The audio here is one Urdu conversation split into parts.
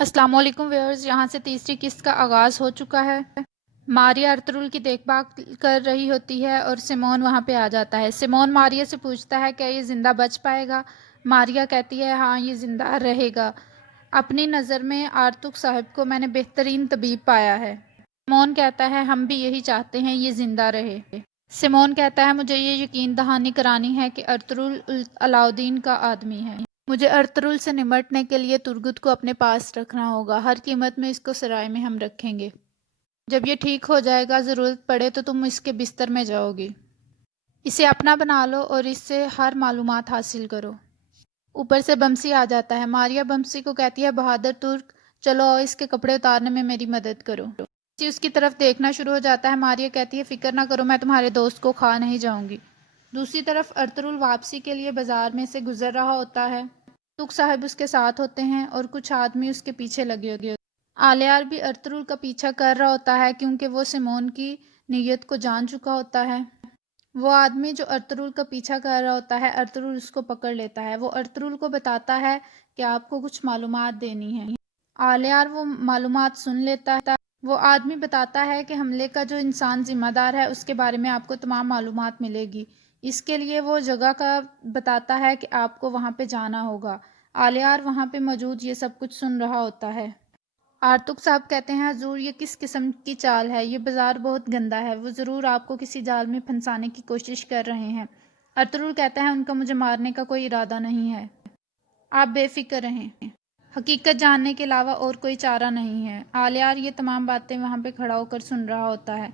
السلام علیکم ویورز، یہاں سے تیسری قسط کا آغاز ہو چکا ہے۔ ماریا ارطغرل کی دیکھ بھال کر رہی ہوتی ہے اور سیمون وہاں پہ آ جاتا ہے۔ سیمون ماریا سے پوچھتا ہے کیا یہ زندہ بچ پائے گا؟ ماریا کہتی ہے ہاں یہ زندہ رہے گا، اپنی نظر میں آرتک صاحب کو میں نے بہترین طبیب پایا ہے۔ سیمون کہتا ہے ہم بھی یہی چاہتے ہیں یہ زندہ رہے۔ سیمون کہتا ہے مجھے یہ یقین دہانی کرانی ہے کہ ارطغرل علاؤدین کا آدمی ہے۔ مجھے ارطغرل سے نمٹنے کے لیے ترگت کو اپنے پاس رکھنا ہوگا، ہر قیمت میں اس کو سرائے میں ہم رکھیں گے۔ جب یہ ٹھیک ہو جائے گا، ضرورت پڑے تو تم اس کے بستر میں جاؤ گی، اسے اپنا بنا لو اور اس سے ہر معلومات حاصل کرو۔ اوپر سے بمسی آ جاتا ہے۔ ماریا بمسی کو کہتی ہے بہادر ترک چلو اور اس کے کپڑے اتارنے میں میری مدد کرو۔ بمسی اس کی طرف دیکھنا شروع ہو جاتا ہے۔ ماریا کہتی ہے فکر نہ کرو، میں تمہارے دوست کو کھا نہیں جاؤں گی۔ دوسری طرف ارطغرل واپسی کے لیے بازار میں سے گزر رہا ہوتا ہے۔ تک صاحب اس کے ساتھ ہوتے ہیں اور کچھ آدمی اس کے پیچھے لگے ہوتے ہیں۔ آلیار بھی ارطغرل کا پیچھا کر رہا ہوتا ہے کیونکہ وہ سیمون کی نیت کو جان چکا ہوتا ہے۔ وہ آدمی جو ارطغرل کا پیچھا کر رہا ہوتا ہے، ارطغرل اس کو پکڑ لیتا ہے۔ وہ ارطغرل کو بتاتا ہے کہ آپ کو کچھ معلومات دینی ہے۔ آلیار وہ معلومات سن لیتا ہے۔ وہ آدمی بتاتا ہے کہ حملے کا جو انسان ذمہ دار ہے اس کے بارے میں آپ کو تمام معلومات ملے گی۔ اس کے لیے وہ جگہ کا بتاتا ہے کہ آپ کو وہاں پہ جانا ہوگا۔ آلیار وہاں پہ موجود یہ سب کچھ سن رہا ہوتا ہے۔ آرتک صاحب کہتے ہیں حضور یہ کس قسم کی چال ہے، یہ بازار بہت گندا ہے، وہ ضرور آپ کو کسی جال میں پھنسانے کی کوشش کر رہے ہیں۔ ارطغرل کہتا ہے ان کا مجھے مارنے کا کوئی ارادہ نہیں ہے، آپ بے فکر رہیں، حقیقت جاننے کے علاوہ اور کوئی چارہ نہیں ہے۔ آلیار یہ تمام باتیں وہاں پہ کھڑا ہو کر سن رہا ہوتا ہے۔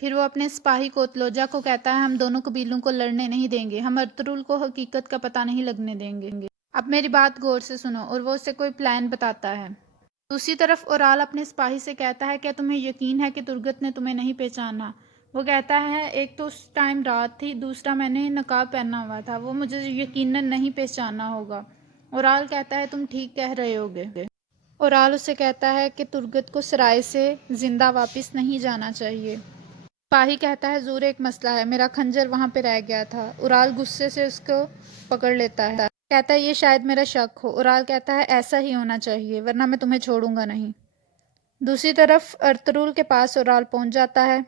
پھر وہ اپنے سپاہی کوتلوجا کو کہتا ہے ہم دونوں قبیلوں کو لڑنے نہیں دیں گے، ہم ارطغرل کو حقیقت کا پتہ نہیں لگنے دیں گے۔ اب میری بات غور سے سنو، اور وہ اسے کوئی پلان بتاتا ہے۔ دوسری طرف اورال اپنے سپاہی سے کہتا ہے کیا تمہیں یقین ہے کہ ترگت نے تمہیں نہیں پہچانا؟ وہ کہتا ہے ایک تو اس ٹائم رات تھی، دوسرا میں نے نقاب پہنا ہوا تھا، وہ مجھے یقیناً نہیں پہچانا ہوگا۔ اورال کہتا ہے تم ٹھیک کہہ رہے ہوگے۔ اورال اسے کہتا ہے کہ ترگت کو سرائے سے زندہ واپس نہیں جانا چاہیے۔ سپاہی کہتا ہے حضور ایک مسئلہ ہے، میرا خنجر وہاں پہ رہ گیا تھا۔ اورال غصے سے اس کو پکڑ لیتا ہے، کہتا ہے یہ شاید میرا شک ہو۔ اورال کہتا ہے ایسا ہی ہونا چاہیے ورنہ میں تمہیں چھوڑوں گا نہیں۔ دوسری طرف ارطغرل کے پاس اورال پہنچ جاتا ہے۔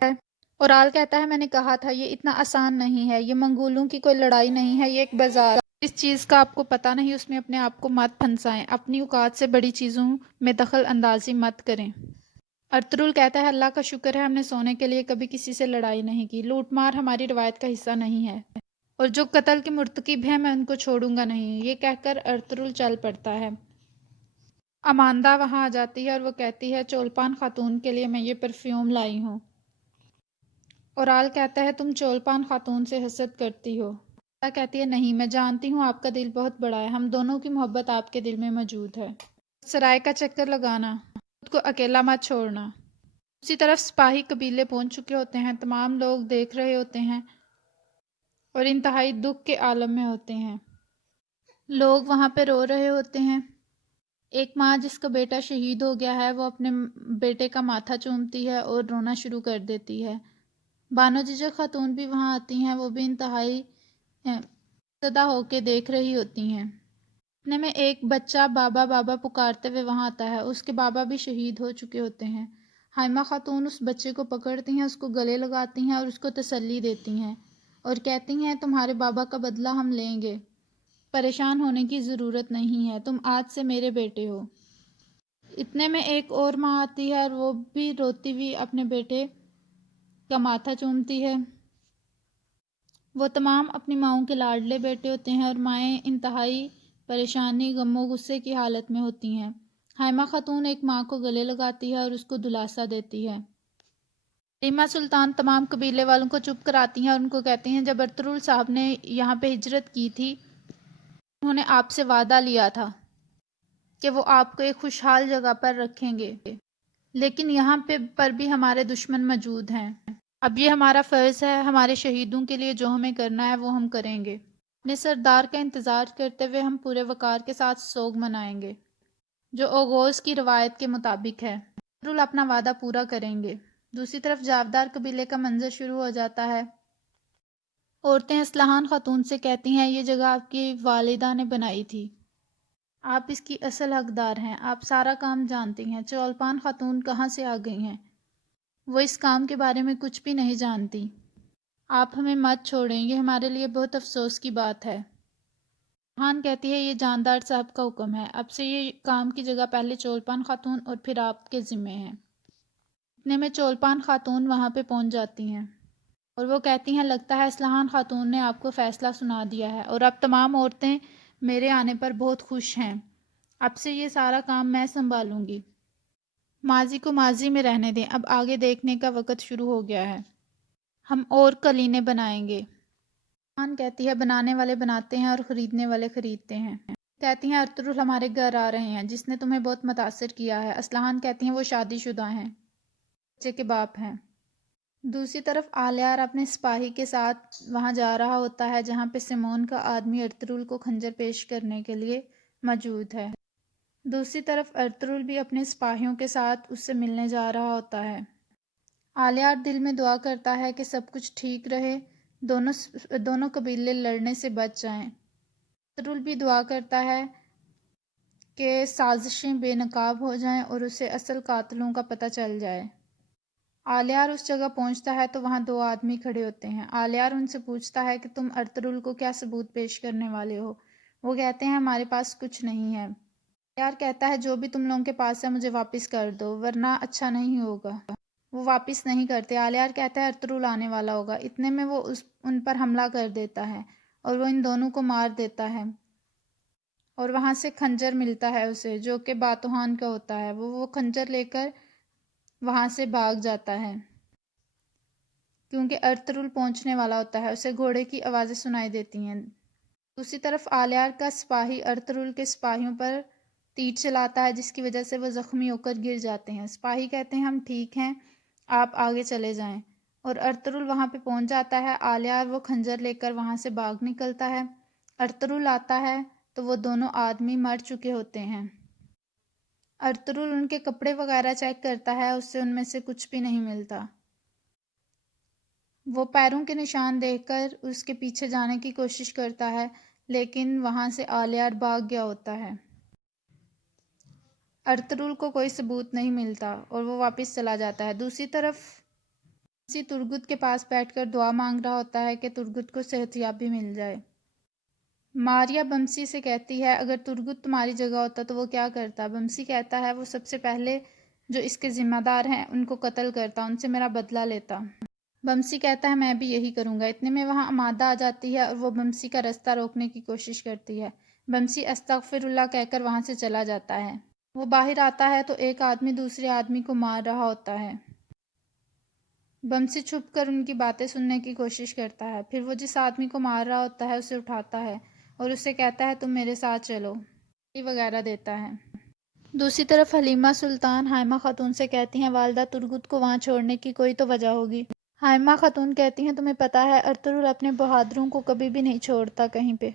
اورال کہتا ہے میں نے کہا تھا یہ اتنا آسان نہیں ہے، یہ منگولوں کی کوئی لڑائی نہیں ہے، یہ ایک بازار جس چیز کا آپ کو پتہ نہیں اس میں اپنے آپ کو مت پھنسائیں، اپنی اوقات سے بڑی چیزوں میں دخل اندازی مت کریں۔ ارطغرل کہتا ہے اللہ کا شکر ہے ہم نے سونے کے لیے کبھی کسی سے لڑائی نہیں کی، لوٹ مار ہماری روایت کا حصہ نہیں ہے، اور جو قتل کے مرتکب ہیں میں ان کو چھوڑوں گا نہیں۔ یہ کہہ کر ارطغرل چل پڑتا ہے۔ اماندہ وہاں آ جاتی ہے اور وہ کہتی ہے چولپان خاتون کے لیے میں یہ پرفیوم لائی ہوں۔ اورال کہتا ہے تم چولپان خاتون سے حسد کرتی ہو؟ اماندہ کہتی ہے نہیں، میں جانتی ہوں آپ کا دل بہت بڑا ہے، ہم دونوں کی محبت آپ کے دل میں موجود ہے۔ سرائے کا چکر لگانا، خود کو اکیلا مت چھوڑنا۔ دوسری طرف سپاہی قبیلے پہنچ چکے ہوتے ہیں، تمام لوگ دیکھ رہے ہوتے ہیں اور انتہائی دکھ کے عالم میں ہوتے ہیں۔ لوگ وہاں پہ رو رہے ہوتے ہیں۔ ایک ماں جس کا بیٹا شہید ہو گیا ہے وہ اپنے بیٹے کا ماتھا چومتی ہے اور رونا شروع کر دیتی ہے۔ بانو جیجا خاتون بھی وہاں آتی ہیں، وہ بھی انتہائی زدہ ہو کے دیکھ رہی ہوتی ہیں۔ اتنے میں ایک بچہ بابا بابا پکارتے ہوئے وہاں آتا ہے، اس کے بابا بھی شہید ہو چکے ہوتے ہیں۔ حائمہ خاتون اس بچے کو پکڑتی ہیں، اس کو گلے لگاتی ہیں اور اس کو تسلی دیتی ہیں اور کہتی ہیں تمہارے بابا کا بدلہ ہم لیں گے، پریشان ہونے کی ضرورت نہیں ہے، تم آج سے میرے بیٹے ہو۔ اتنے میں ایک اور ماں آتی ہے اور وہ بھی روتی ہوئی اپنے بیٹے کا ماتھا چومتی ہے۔ وہ تمام اپنی ماؤں کے لاڈلے بیٹے ہوتے ہیں اور مائیں انتہائی پریشانی، غم و غصے کی حالت میں ہوتی ہیں۔ حائمہ خاتون ایک ماں کو گلے لگاتی ہے اور اس کو دلاسا دیتی ہے۔ حلیمہ سلطان تمام قبیلے والوں کو چپ کراتی ہیں اور ان کو کہتی ہیں جب ارطغرل صاحب نے یہاں پہ ہجرت کی تھی انہوں نے آپ سے وعدہ لیا تھا کہ وہ آپ کو ایک خوشحال جگہ پر رکھیں گے، لیکن یہاں پر بھی ہمارے دشمن موجود ہیں۔ اب یہ ہمارا فرض ہے، ہمارے شہیدوں کے لیے جو ہمیں کرنا ہے وہ ہم کریں گے۔ اپنے سردار کا انتظار کرتے ہوئے ہم پورے وقار کے ساتھ سوگ منائیں گے، جو اوغوز کی روایت کے مطابق ہے۔ ارطغرل اپنا وعدہ پورا کریں گے۔ دوسری طرف جاودار قبیلے کا منظر شروع ہو جاتا ہے۔ عورتیں اصلاحان خاتون سے کہتی ہیں یہ جگہ آپ کی والدہ نے بنائی تھی۔ آپ اس کی اصل حقدار ہیں، آپ سارا کام جانتی ہیں۔ چولپان خاتون کہاں سے آ گئی ہیں؟ وہ اس کام کے بارے میں کچھ بھی نہیں جانتی۔ آپ ہمیں مت چھوڑیں، یہ ہمارے لیے بہت افسوس کی بات ہے۔ خان کہتی ہے یہ جاندار صاحب کا حکم ہے، اب سے یہ کام کی جگہ پہلے چولپان خاتون اور پھر آپ کے ذمے ہیں۔ اتنے میں چولپان خاتون وہاں پہ پہنچ جاتی ہیں اور وہ کہتی ہیں لگتا ہے اسلحان خاتون نے آپ کو فیصلہ سنا دیا ہے اور اب تمام عورتیں میرے آنے پر بہت خوش ہیں، اب سے یہ سارا کام میں سنبھالوں گی۔ ماضی کو ماضی میں رہنے دیں، اب آگے دیکھنے کا وقت شروع ہو گیا ہے، ہم اور قلینے بنائیں گے۔ خان کہتی ہے بنانے والے بناتے ہیں اور خریدنے والے خریدتے ہیں۔ کہتی ہیں ارطغرل ہمارے گھر آ رہے ہیں جس نے تمہیں بہت متاثر کیا ہے۔ اسلحان کہتی ہیں وہ شادی شدہ ہیں، بچے کے باپ ہیں۔ دوسری طرف آلیار اپنے سپاہی کے ساتھ وہاں جا رہا ہوتا ہے جہاں پہ سیمون کا آدمی ارطغرل کو خنجر پیش کرنے کے لیے موجود ہے۔ دوسری طرف ارطغرل بھی اپنے سپاہیوں کے ساتھ اس سے ملنے جا رہا ہوتا ہے۔ آلیار دل میں دعا کرتا ہے کہ سب کچھ ٹھیک رہے، دونوں قبیلے لڑنے سے بچ جائیں۔ ارطغرل بھی دعا کرتا ہے کہ سازشیں بے نقاب ہو جائیں اور اسے اصل قاتلوں کا پتہ چل جائے۔ آلیار اس جگہ پہنچتا ہے تو وہاں دو آدمی کھڑے ہوتے ہیں۔ آلیار ان سے پوچھتا ہے کہ تم ارطغرل کو کیا ثبوت پیش کرنے والے ہو؟ وہ کہتے ہیں ہمارے پاس کچھ نہیں ہے۔ آلیار کہتا ہے جو بھی تم لوگوں کے پاس ہے مجھے واپس کر دو ورنہ اچھا نہیں ہوگا۔ وہ واپس نہیں کرتے۔ آلیار کہتا ہے ارطغرل آنے والا ہوگا۔ اتنے میں وہ ان پر حملہ کر دیتا ہے اور وہ ان دونوں کو مار دیتا ہے اور وہاں سے خنجر ملتا ہے اسے جو کہ باتوحان کا ہوتا ہے۔ وہ خنجر لے کر وہاں سے بھاگ جاتا ہے کیونکہ ارطغرل پہنچنے والا ہوتا ہے، اسے گھوڑے کی آوازیں سنائی دیتی ہیں۔ دوسری طرف آلیار کا سپاہی ارطغرل کے سپاہیوں پر تیر چلاتا ہے جس کی وجہ سے وہ زخمی ہو کر گر جاتے ہیں۔ سپاہی کہتے ہیں ہم ٹھیک ہیں، آپ آگے چلے جائیں، اور ارطغرل وہاں پہ پہنچ جاتا ہے۔ آلیار وہ خنجر لے کر وہاں سے بھاگ نکلتا ہے۔ ارطغرل آتا ہے تو وہ دونوں آدمی مر چکے ہوتے ہیں۔ ارطغرل ان کے کپڑے وغیرہ چیک کرتا ہے، اس سے ان میں سے کچھ بھی نہیں ملتا۔ وہ پیروں کے نشان دیکھ کر اس کے پیچھے جانے کی کوشش کرتا ہے لیکن وہاں سے آلیار بھاگ گیا ہوتا ہے۔ ارطغرل کو کوئی ثبوت نہیں ملتا اور وہ واپس چلا جاتا ہے۔ دوسری طرف بمسی ترگت کے پاس بیٹھ کر دعا مانگ رہا ہوتا ہے کہ ترگت کو صحت یابی مل جائے۔ ماریا بمسی سے کہتی ہے اگر ترگت تمہاری جگہ ہوتا تو وہ کیا کرتا؟ بمسی کہتا ہے وہ سب سے پہلے جو اس کے ذمہ دار ہیں ان کو قتل کرتا، ان سے میرا بدلہ لیتا۔ بمسی کہتا ہے میں بھی یہی کروں گا۔ اتنے میں وہاں امادہ آ جاتی ہے اور وہ بمسی کا راستہ روکنے کی کوشش کرتی ہے۔ بمسی استغفر اللہ کہہ کر وہاں سے چلا جاتا ہے۔ وہ باہر آتا ہے تو ایک آدمی دوسرے آدمی کو مار رہا ہوتا ہے۔ بمسی چھپ کر ان کی باتیں سننے کی کوشش کرتا ہے، پھر وہ جس آدمی کو مار رہا ہوتا ہے اسے اٹھاتا ہے اور اسے کہتا ہے تم میرے ساتھ چلو وغیرہ دیتا ہے۔ دوسری طرف حلیمہ سلطان حائمہ خاتون سے کہتی ہیں والدہ ترگت کو وہاں چھوڑنے کی کوئی تو وجہ ہوگی۔ حائمہ خاتون کہتی ہیں تمہیں پتہ ہے ارطغرل اپنے بہادروں کو کبھی بھی نہیں چھوڑتا کہیں پہ۔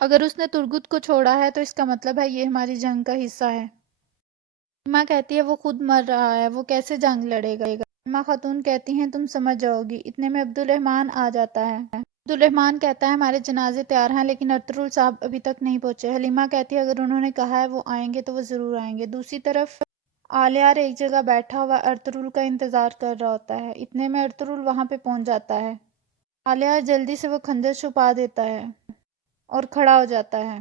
اگر اس نے ترگت کو چھوڑا ہے تو اس کا مطلب ہے یہ ہماری جنگ کا حصہ ہے۔ حلیمہ کہتی ہے وہ خود مر رہا ہے، وہ کیسے جنگ لڑے گا؟ حلیمہ خاتون کہتی ہیں تم سمجھ جاؤ گی۔ اتنے میں عبدالرحمن آ جاتا ہے۔ عبدالرحمن کہتا ہے ہمارے جنازے تیار ہیں لیکن ارطغرل صاحب ابھی تک نہیں پہنچے۔ حلیمہ کہتی ہے اگر انہوں نے کہا ہے وہ آئیں گے تو وہ ضرور آئیں گے۔ دوسری طرف آلیار ایک جگہ بیٹھا ہوا ارطغرل کا انتظار کر رہا ہوتا ہے۔ اتنے میں ارطغرل وہاں پہ پہنچ جاتا ہے۔ آلیار جلدی سے وہ خنجر چھپا دیتا ہے اور کھڑا ہو جاتا ہے۔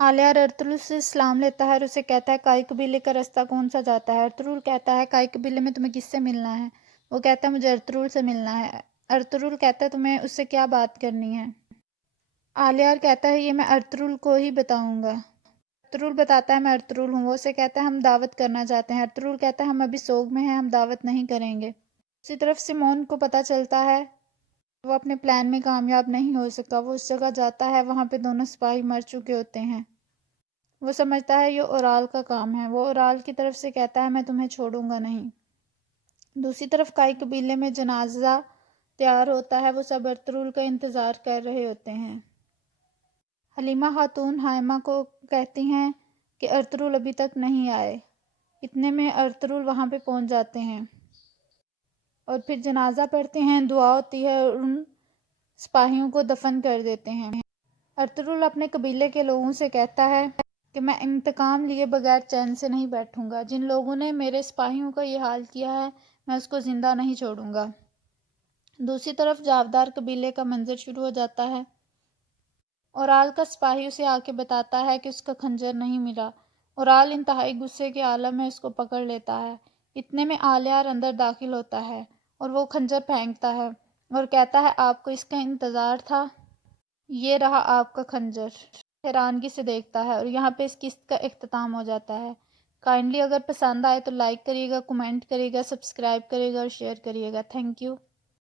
آلیار ارطغرل سے سلام لیتا ہے اور اسے کہتا ہے کائی قبیلے کا راستہ کون سا جاتا ہے؟ ارطغرل کہتا ہے کائی قبیلے میں تمہیں کس سے ملنا ہے؟ وہ کہتا ہے مجھے ارطغرل سے ملنا ہے۔ ارطغرل کہتا ہے تمہیں اس سے کیا بات کرنی ہے؟ آلیار کہتا ہے یہ میں ارطغرل کو ہی بتاؤں گا۔ ارطغرل بتاتا ہے میں ارطغرل ہوں۔ وہ اسے کہتا ہے ہم دعوت کرنا چاہتے ہیں۔ ارطغرل کہتا ہے ہم ابھی سوگ میں ہیں، ہم دعوت نہیں کریں گے۔ دوسری طرف سیمون کو پتہ چلتا ہے وہ اپنے پلان میں کامیاب نہیں ہو سکا۔ وہ اس جگہ جاتا ہے، وہاں پہ دونوں سپاہی مر چکے ہوتے ہیں۔ وہ سمجھتا ہے یہ اورال کا کام ہے۔ وہ اورال کی طرف سے کہتا ہے میں تمہیں چھوڑوں گا نہیں۔ دوسری طرف کائی قبیلے میں جنازہ تیار ہوتا ہے، وہ سب ارطغرل کا انتظار کر رہے ہوتے ہیں۔ حلیمہ خاتون حائمہ کو کہتی ہیں کہ ارطغرل ابھی تک نہیں آئے۔ اتنے میں ارطغرل وہاں پہ پہنچ جاتے ہیں اور پھر جنازہ پڑھتے ہیں، دعا ہوتی ہے اور ان سپاہیوں کو دفن کر دیتے ہیں۔ ارطغرل اپنے قبیلے کے لوگوں سے کہتا ہے کہ میں انتقام لیے بغیر چین سے نہیں بیٹھوں گا۔ جن لوگوں نے میرے سپاہیوں کا یہ حال کیا ہے میں اس کو زندہ نہیں چھوڑوں گا۔ دوسری طرف جاودار قبیلے کا منظر شروع ہو جاتا ہے۔ اورال کا سپاہی اسے آ کے بتاتا ہے کہ اس کا خنجر نہیں ملا۔ اورال انتہائی غصے کے عالم میں اس کو پکڑ لیتا ہے۔ اتنے میں آلیار اندر داخل ہوتا ہے اور وہ خنجر پھینکتا ہے اور کہتا ہے آپ کو اس کا انتظار تھا؟ یہ رہا آپ کا خنجر۔ حیرانگی سے دیکھتا ہے اور یہاں پہ اس قسط کا اختتام ہو جاتا ہے۔ کائنڈلی اگر پسند آئے تو لائک کریے گا، کمنٹ کریے گا، سبسکرائب کریے گا اور شیئر کریے گا۔ Thank you.